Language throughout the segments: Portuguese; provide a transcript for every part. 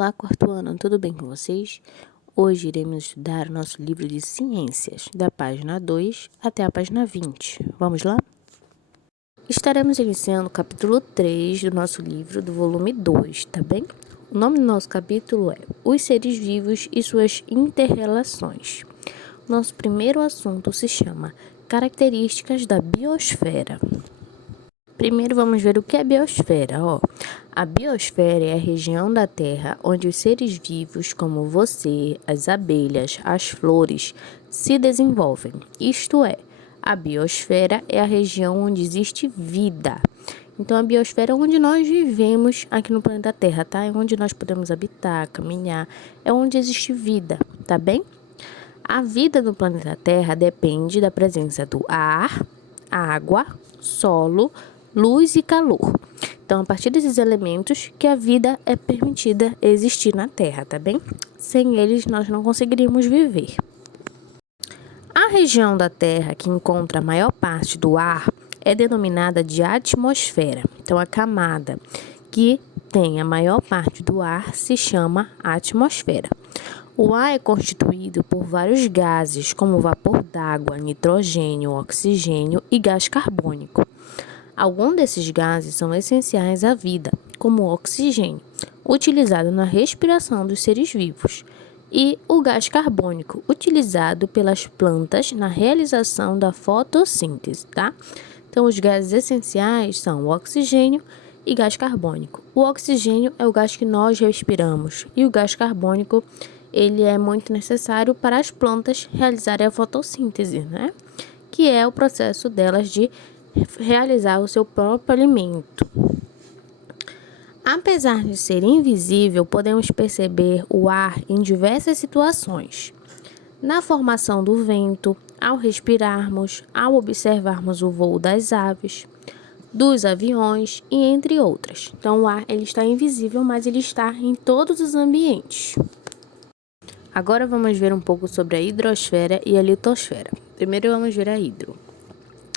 Olá, quarto ano, tudo bem com vocês? Hoje iremos estudar o nosso livro de ciências, da página 2 até a página 20. Vamos lá? Estaremos iniciando o capítulo 3 do nosso livro, do volume 2, tá bem? O nome do nosso capítulo é Os Seres Vivos e Suas Interrelações. Nosso primeiro assunto se chama Características da Biosfera. Primeiro vamos ver o que é biosfera. A biosfera é a região da Terra onde os seres vivos como você, as abelhas, as flores, se desenvolvem. Isto é, a biosfera é a região onde existe vida. Então, a biosfera é onde nós vivemos aqui no planeta Terra, tá? É onde nós podemos habitar, caminhar, é onde existe vida, tá bem? A vida do planeta Terra depende da presença do ar, água, solo, luz e calor. Então, a partir desses elementos que a vida é permitida existir na Terra, tá bem? Sem eles, nós não conseguiríamos viver. A região da Terra que encontra a maior parte do ar é denominada de atmosfera. Então, a camada que tem a maior parte do ar se chama atmosfera. O ar é constituído por vários gases, como vapor d'água, nitrogênio, oxigênio e gás carbônico. Alguns desses gases são essenciais à vida, como o oxigênio, utilizado na respiração dos seres vivos, e o gás carbônico, utilizado pelas plantas na realização da fotossíntese, tá? Então, os gases essenciais são o oxigênio e gás carbônico. O oxigênio é o gás que nós respiramos e o gás carbônico, ele é muito necessário para as plantas realizarem a fotossíntese, né? Que é o processo delas de realizar o seu próprio alimento. Apesar de ser invisível, podemos perceber o ar em diversas situações. Na formação do vento, ao respirarmos, ao observarmos o voo das aves, dos aviões e entre outras. Então, o ar ele está invisível, mas ele está em todos os ambientes. Agora vamos ver um pouco sobre a hidrosfera e a litosfera. Primeiro vamos ver a hidro.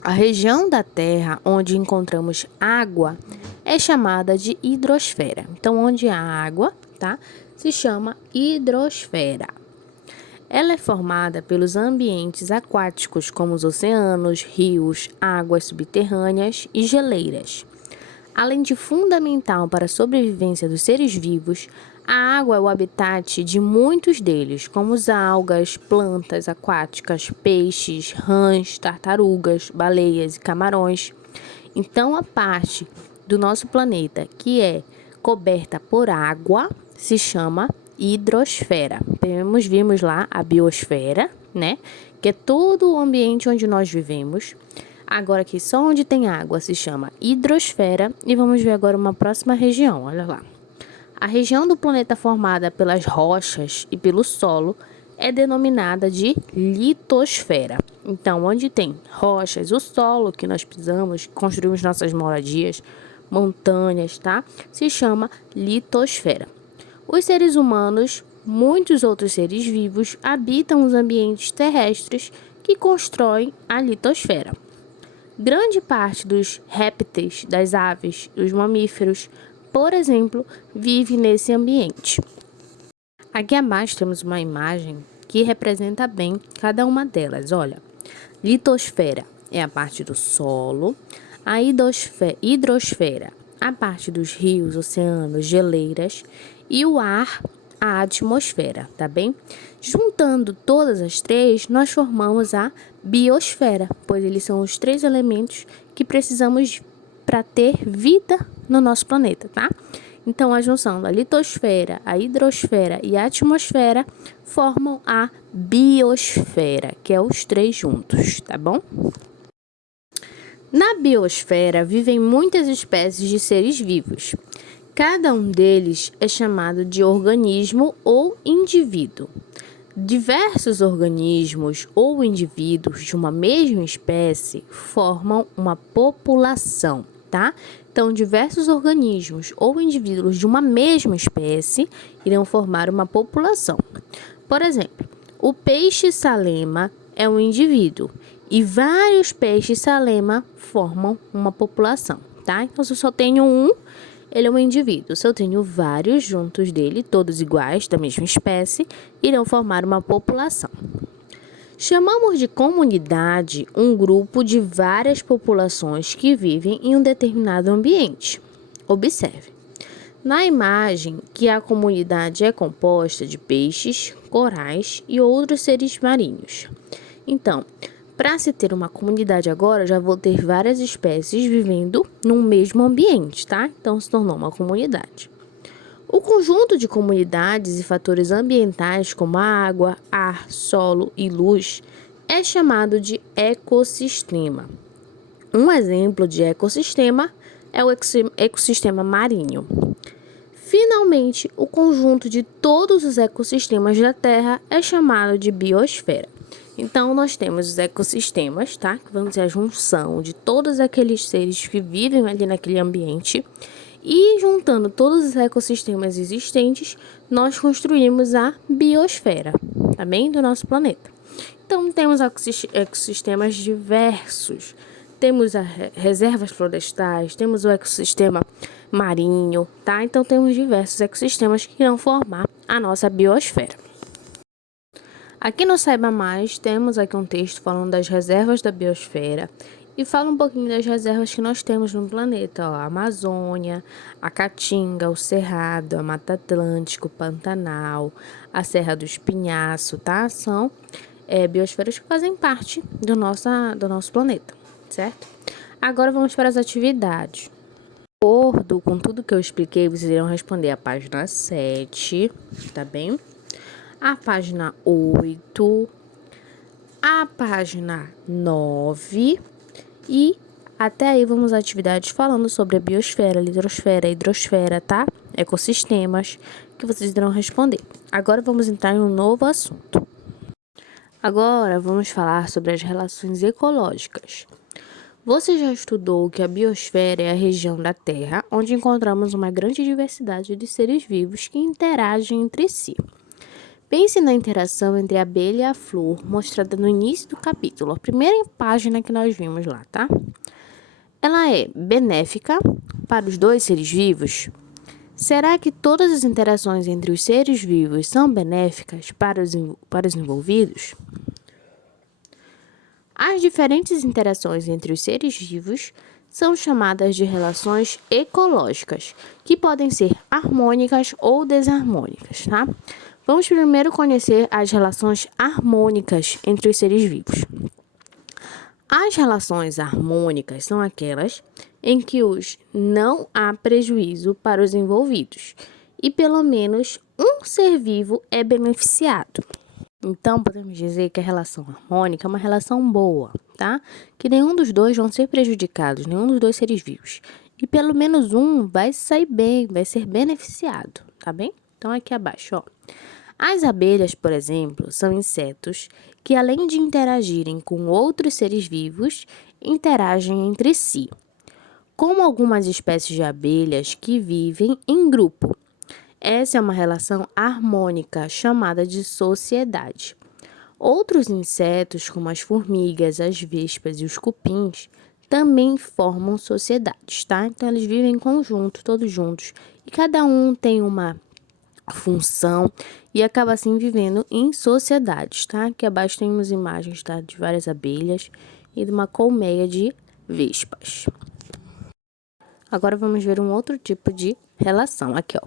A região da Terra onde encontramos água é chamada de hidrosfera. Então, onde há água, tá? Se chama hidrosfera. Ela é formada pelos ambientes aquáticos, como os oceanos, rios, águas subterrâneas e geleiras. Além de fundamental para a sobrevivência dos seres vivos, a água é o habitat de muitos deles, como as algas, plantas aquáticas, peixes, rãs, tartarugas, baleias e camarões. Então, a parte do nosso planeta que é coberta por água se chama hidrosfera. Vimos lá a biosfera, né? Que é todo o ambiente onde nós vivemos. Agora aqui só onde tem água se chama hidrosfera. E vamos ver agora uma próxima região, olha lá. A região do planeta formada pelas rochas e pelo solo é denominada de litosfera. Então, onde tem rochas, o solo que nós pisamos, construímos nossas moradias, montanhas, tá? Se chama litosfera. Os seres humanos, muitos outros seres vivos, habitam os ambientes terrestres que constroem a litosfera. Grande parte dos répteis, das aves, dos mamíferos, por exemplo, vive nesse ambiente. Aqui abaixo temos uma imagem que representa bem cada uma delas. Olha, litosfera é a parte do solo, a hidrosfera, a parte dos rios, oceanos, geleiras e o ar, a atmosfera, tá bem? Juntando todas as três, nós formamos a biosfera, pois eles são os três elementos que precisamos para ter vida no nosso planeta, tá? Então, a junção da litosfera, a hidrosfera e a atmosfera formam a biosfera, que é os três juntos, tá bom? Na biosfera vivem muitas espécies de seres vivos. Cada um deles é chamado de organismo ou indivíduo. Diversos organismos ou indivíduos de uma mesma espécie formam uma população, tá? Então, diversos organismos ou indivíduos de uma mesma espécie irão formar uma população. Por exemplo, o peixe salema é um indivíduo e vários peixes salema formam uma população, tá? Então, se eu só tenho um, Ele é um indivíduo. Se eu tenho vários juntos dele, todos iguais, da mesma espécie, irão formar uma população. Chamamos de comunidade um grupo de várias populações que vivem em um determinado ambiente. Observe. Na imagem, que a comunidade é composta de peixes, corais e outros seres marinhos. Então, para se ter uma comunidade agora, já vou ter várias espécies vivendo no mesmo ambiente, tá? Então, se tornou uma comunidade. O conjunto de comunidades e fatores ambientais como a água, ar, solo e luz é chamado de ecossistema. Um exemplo de ecossistema é o ecossistema marinho. Finalmente, o conjunto de todos os ecossistemas da Terra é chamado de biosfera. Então, nós temos os ecossistemas, tá? Que vão ser a junção de todos aqueles seres que vivem ali naquele ambiente. E juntando todos os ecossistemas existentes, nós construímos a biosfera, tá bem? Do nosso planeta. Então, temos ecossistemas diversos. Temos as reservas florestais, temos o ecossistema marinho, tá? Então, temos diversos ecossistemas que irão formar a nossa biosfera. Aqui no Saiba Mais, temos aqui um texto falando das reservas da biosfera e fala um pouquinho das reservas que nós temos no planeta, ó, a Amazônia, a Caatinga, o Cerrado, a Mata Atlântica, o Pantanal, a Serra do Espinhaço, tá? São biosferas que fazem parte do nosso planeta, certo? Agora vamos para as atividades. De acordo com tudo que eu expliquei, vocês irão responder a página 7, tá bem? A página 8, a página 9 e até aí vamos a atividades falando sobre a biosfera, litrosfera, hidrosfera, tá? Ecossistemas que vocês irão responder. Agora vamos entrar em um novo assunto. Agora vamos falar sobre as relações ecológicas. Você já estudou que a biosfera é a região da Terra onde encontramos uma grande diversidade de seres vivos que interagem entre si. Pense na interação entre a abelha e a flor, mostrada no início do capítulo, a primeira página que nós vimos lá, tá? Ela é benéfica para os dois seres vivos? Será que todas as interações entre os seres vivos são benéficas para os envolvidos? As diferentes interações entre os seres vivos são chamadas de relações ecológicas, que podem ser harmônicas ou desarmônicas, tá? Vamos primeiro conhecer as relações harmônicas entre os seres vivos. As relações harmônicas são aquelas em que não há prejuízo para os envolvidos e pelo menos um ser vivo é beneficiado. Então, podemos dizer que a relação harmônica é uma relação boa, tá? Que nenhum dos dois vão ser prejudicados, nenhum dos dois seres vivos. E pelo menos um vai sair bem, vai ser beneficiado, tá bem? Então, aqui abaixo, ó. As abelhas, por exemplo, são insetos que, além de interagirem com outros seres vivos, interagem entre si, como algumas espécies de abelhas que vivem em grupo. Essa é uma relação harmônica chamada de sociedade. Outros insetos, como as formigas, as vespas e os cupins, também formam sociedades, tá? Então, eles vivem em conjunto, todos juntos, e cada um tem uma função e acaba assim vivendo em sociedades, tá? Aqui abaixo temos imagens, tá? De várias abelhas e de uma colmeia de vespas. Agora vamos ver um outro tipo de relação. Aqui, ó.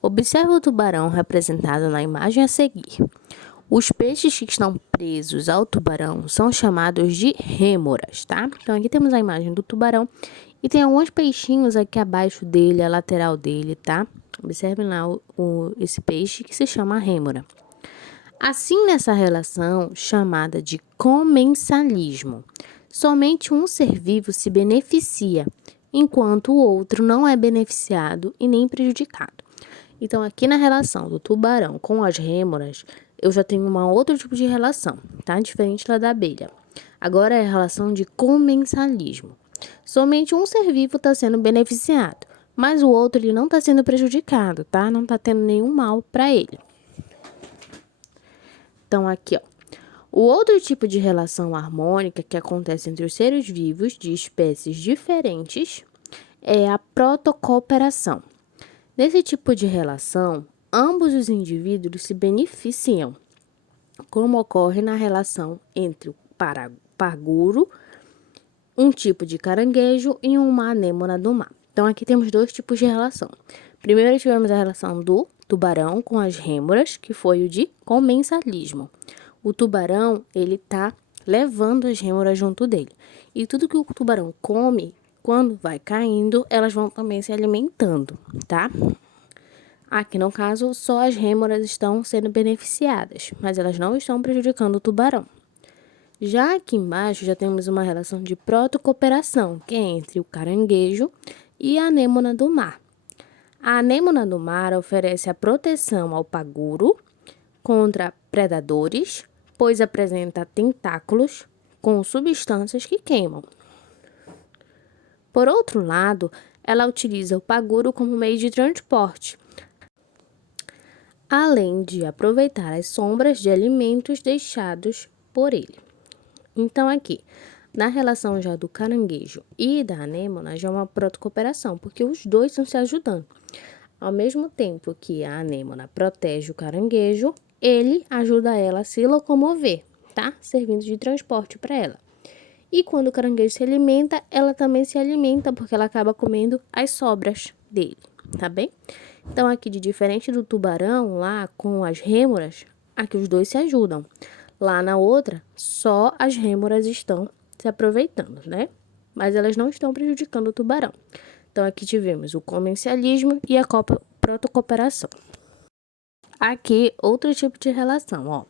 Observe o tubarão representado na imagem a seguir. Os peixes que estão presos ao tubarão são chamados de rêmoras, tá? Então, aqui temos a imagem do tubarão e tem alguns peixinhos aqui abaixo dele, a lateral dele, tá? Observem lá esse peixe que se chama rêmora. Assim, nessa relação chamada de comensalismo, somente um ser vivo se beneficia, enquanto o outro não é beneficiado e nem prejudicado. Então, aqui na relação do tubarão com as rêmoras, eu já tenho um outro tipo de relação, tá? Diferente da abelha. Agora é a relação de comensalismo. Somente um ser vivo está sendo beneficiado, mas o outro ele não está sendo prejudicado, tá? Não está tendo nenhum mal para ele. Então, aqui, ó. O outro tipo de relação harmônica que acontece entre os seres vivos de espécies diferentes é a protocooperação. Nesse tipo de relação, ambos os indivíduos se beneficiam, como ocorre na relação entre o paguro, um tipo de caranguejo, e uma anêmona do mar. Então, aqui temos dois tipos de relação. Primeiro, tivemos a relação do tubarão com as rêmoras, que foi o de comensalismo. O tubarão, ele tá levando as rêmoras junto dele. E tudo que o tubarão come, quando vai caindo, elas vão também se alimentando, tá? Aqui, no caso, só as rêmoras estão sendo beneficiadas, mas elas não estão prejudicando o tubarão. Já aqui embaixo, já temos uma relação de protocooperação, que é entre o caranguejo e a anêmona do mar. A anêmona do mar oferece a proteção ao paguro contra predadores, pois apresenta tentáculos com substâncias que queimam. Por outro lado, ela utiliza o paguro como meio de transporte, além de aproveitar as sombras de alimentos deixados por ele. Então, aqui, na relação já do caranguejo e da anêmona, já é uma protocooperação, porque os dois estão se ajudando. Ao mesmo tempo que a anêmona protege o caranguejo, ele ajuda ela a se locomover, tá? Servindo de transporte para ela. E quando o caranguejo se alimenta, ela também se alimenta, porque ela acaba comendo as sobras dele, tá bem? Então, aqui, de diferente do tubarão, lá com as rêmoras, aqui os dois se ajudam. Lá na outra, só as rêmoras estão se aproveitando, né? Mas elas não estão prejudicando o tubarão. Então, aqui tivemos o comencialismo e a protocooperação. Aqui, outro tipo de relação, ó.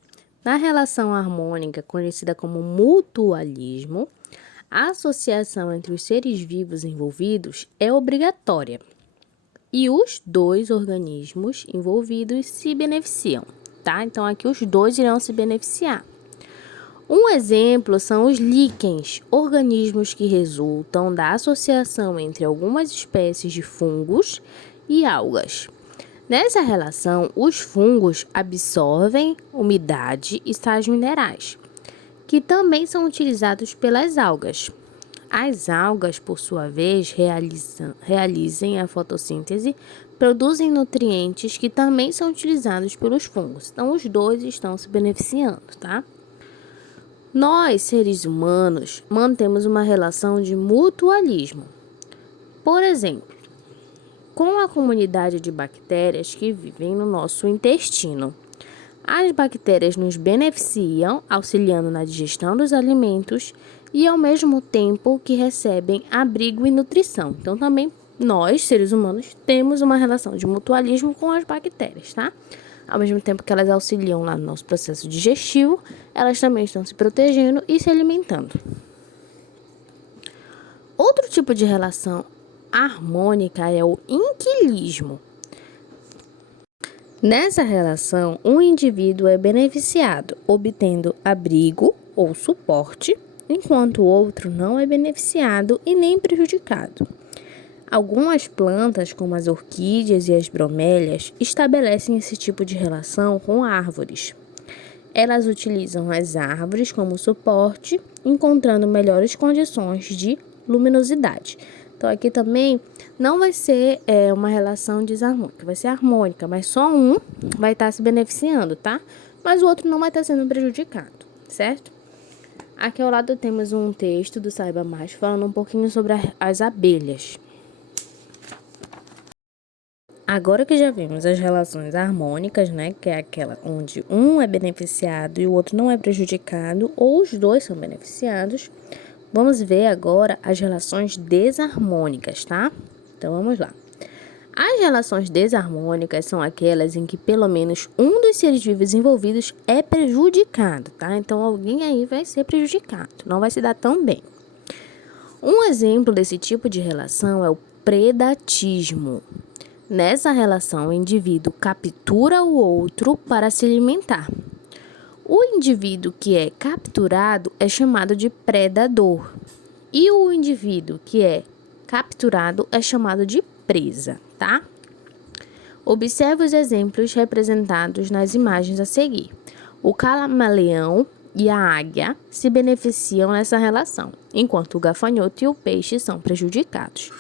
Na relação harmônica, conhecida como mutualismo, a associação entre os seres vivos envolvidos é obrigatória e os dois organismos envolvidos se beneficiam, tá? Então, aqui os dois irão se beneficiar. Um exemplo são os líquens, organismos que resultam da associação entre algumas espécies de fungos e algas. Nessa relação, os fungos absorvem umidade e sais minerais, que também são utilizados pelas algas. As algas, por sua vez, realizam a fotossíntese, produzem nutrientes que também são utilizados pelos fungos. Então, os dois estão se beneficiando, tá? Nós, seres humanos, mantemos uma relação de mutualismo. Por exemplo, com a comunidade de bactérias que vivem no nosso intestino. As bactérias nos beneficiam, auxiliando na digestão dos alimentos e, ao mesmo tempo, que recebem abrigo e nutrição. Então, também nós, seres humanos, temos uma relação de mutualismo com as bactérias, tá? Ao mesmo tempo que elas auxiliam lá no nosso processo digestivo, elas também estão se protegendo e se alimentando. Outro tipo de relação harmônica é o inquilismo. Nessa relação, um indivíduo é beneficiado, obtendo abrigo ou suporte, enquanto o outro não é beneficiado e nem prejudicado. Algumas plantas, como as orquídeas e as bromélias, estabelecem esse tipo de relação com árvores. Elas utilizam as árvores como suporte, encontrando melhores condições de luminosidade. Então, aqui também não vai ser uma relação desarmônica, vai ser harmônica, mas só um vai estar se beneficiando, tá? Mas o outro não vai estar sendo prejudicado, certo? Aqui ao lado temos um texto do Saiba Mais, falando um pouquinho sobre as abelhas. Agora que já vimos as relações harmônicas, né, que é aquela onde um é beneficiado e o outro não é prejudicado, ou os dois são beneficiados, vamos ver agora as relações desarmônicas, tá? Então, vamos lá. As relações desarmônicas são aquelas em que pelo menos um dos seres vivos envolvidos é prejudicado, tá? Então, alguém aí vai ser prejudicado, não vai se dar tão bem. Um exemplo desse tipo de relação é o predatismo. Nessa relação, o indivíduo captura o outro para se alimentar. O indivíduo que é capturado é chamado de predador, e o indivíduo que é capturado é chamado de presa, tá? Observe os exemplos representados nas imagens a seguir. O camaleão e a águia se beneficiam nessa relação, enquanto o gafanhoto e o peixe são prejudicados.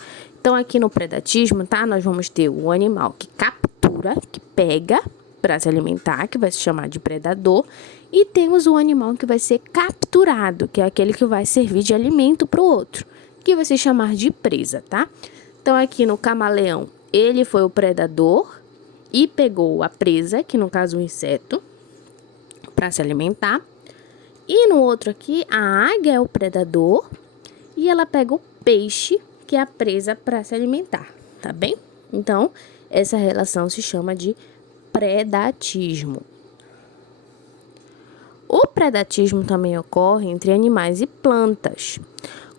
Então, aqui no predatismo, tá? Nós vamos ter o animal que captura, que pega para se alimentar, que vai se chamar de predador. E temos o animal que vai ser capturado, que é aquele que vai servir de alimento para o outro, que vai se chamar de presa, tá? Então, aqui no camaleão, ele foi o predador e pegou a presa, que no caso o inseto, para se alimentar. E no outro aqui, a águia é o predador e ela pega o peixe, que é a presa, para se alimentar, tá bem? Então, essa relação se chama de predatismo. O predatismo também ocorre entre animais e plantas.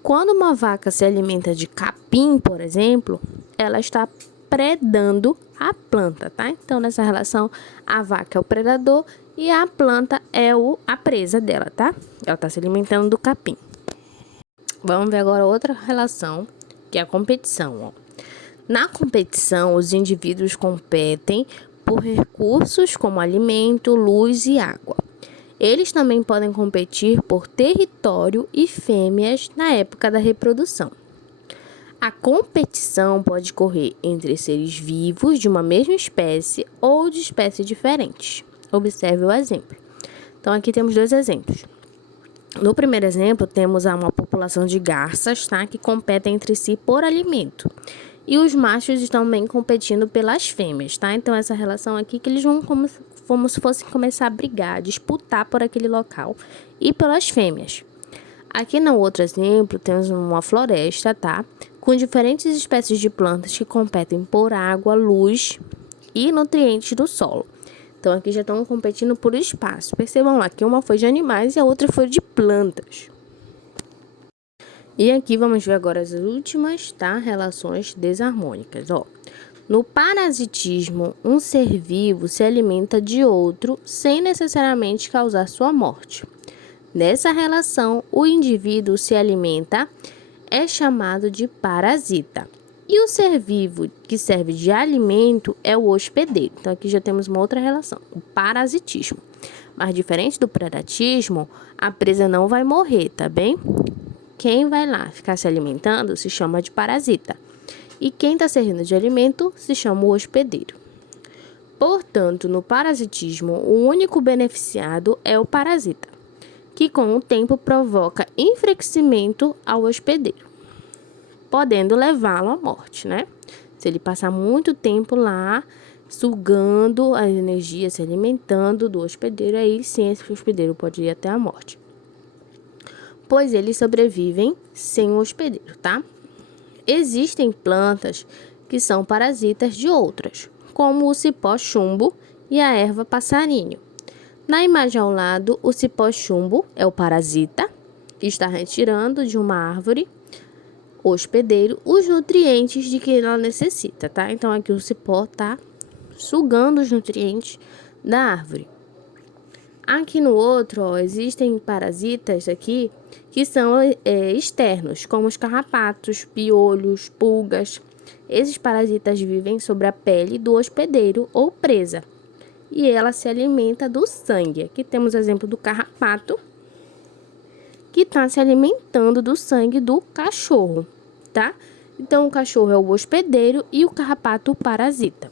Quando uma vaca se alimenta de capim, por exemplo, ela está predando a planta, tá? Então, nessa relação, a vaca é o predador e a planta é a presa dela, tá? Ela está se alimentando do capim. Vamos ver agora outra relação, que é a competição, ó. Na competição, os indivíduos competem por recursos como alimento, luz e água. Eles também podem competir por território e fêmeas na época da reprodução. A competição pode ocorrer entre seres vivos de uma mesma espécie ou de espécies diferentes. Observe o exemplo. Então, aqui temos dois exemplos. No primeiro exemplo, temos uma população de garças, tá, que competem entre si por alimento. E os machos estão também competindo pelas fêmeas, tá? Então, essa relação aqui que eles vão como se fossem começar a brigar, disputar por aquele local e pelas fêmeas. Aqui no outro exemplo, temos uma floresta, tá? Com diferentes espécies de plantas que competem por água, luz e nutrientes do solo. Então, aqui já estão competindo por espaço. Percebam lá que uma foi de animais e a outra foi de plantas. E aqui vamos ver agora as últimas, tá? Relações desarmônicas, ó. No parasitismo, um ser vivo se alimenta de outro sem necessariamente causar sua morte. Nessa relação, o indivíduo se alimenta é chamado de parasita. E o ser vivo que serve de alimento é o hospedeiro. Então, aqui já temos uma outra relação, o parasitismo. Mas diferente do predatismo, a presa não vai morrer, tá bem? Quem vai lá ficar se alimentando se chama de parasita. E quem está servindo de alimento se chama o hospedeiro. Portanto, no parasitismo, o único beneficiado é o parasita, que com o tempo provoca enfraquecimento ao hospedeiro, podendo levá-lo à morte, né? Se ele passar muito tempo lá, sugando a energia, se alimentando do hospedeiro, aí sim esse hospedeiro pode ir até a morte. Pois eles sobrevivem sem o hospedeiro, tá? Existem plantas que são parasitas de outras, como o cipó chumbo e a erva passarinho. Na imagem ao lado, o cipó chumbo é o parasita que está retirando de uma árvore hospedeiro os nutrientes de que ela necessita, tá? Então, aqui o cipó está sugando os nutrientes da árvore. Aqui no outro, ó, existem parasitas aqui que são externos, como os carrapatos, piolhos, pulgas. Esses parasitas vivem sobre a pele do hospedeiro ou presa. E ela se alimenta do sangue. Aqui temos o exemplo do carrapato, que está se alimentando do sangue do cachorro, tá? Então, o cachorro é o hospedeiro e o carrapato o parasita.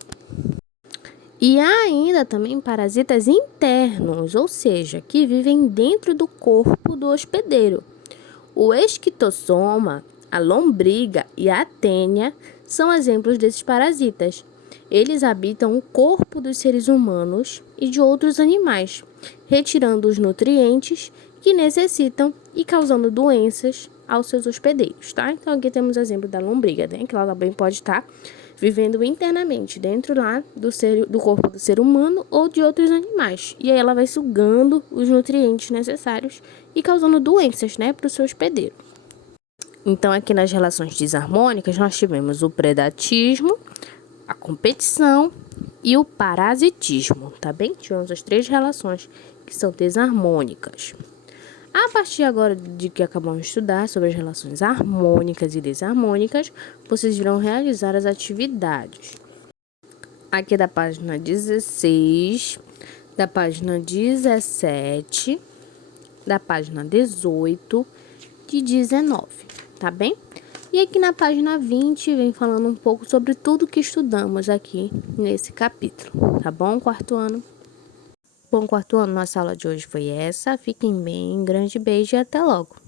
E há ainda também parasitas internos, ou seja, que vivem dentro do corpo do hospedeiro. O esquistossoma, a lombriga e a tênia são exemplos desses parasitas. Eles habitam o corpo dos seres humanos e de outros animais, retirando os nutrientes que necessitam e causando doenças aos seus hospedeiros, tá? Então, aqui temos o exemplo da lombriga, né? Que ela também pode estar vivendo internamente dentro lá do corpo do ser humano ou de outros animais. E aí ela vai sugando os nutrientes necessários e causando doenças, né, para o seu hospedeiro. Então, aqui nas relações desarmônicas, nós tivemos o predatismo, a competição e o parasitismo, tá bem? Tivemos as três relações que são desarmônicas. A partir agora de que acabamos de estudar sobre as relações harmônicas e desarmônicas, vocês irão realizar as atividades. Aqui da página 16, da página 17, da página 18 e 19, tá bem? E aqui na página 20 vem falando um pouco sobre tudo que estudamos aqui nesse capítulo, tá bom, quarto ano? Bom, quarto ano, nossa aula de hoje foi essa. Fiquem bem, grande beijo e até logo!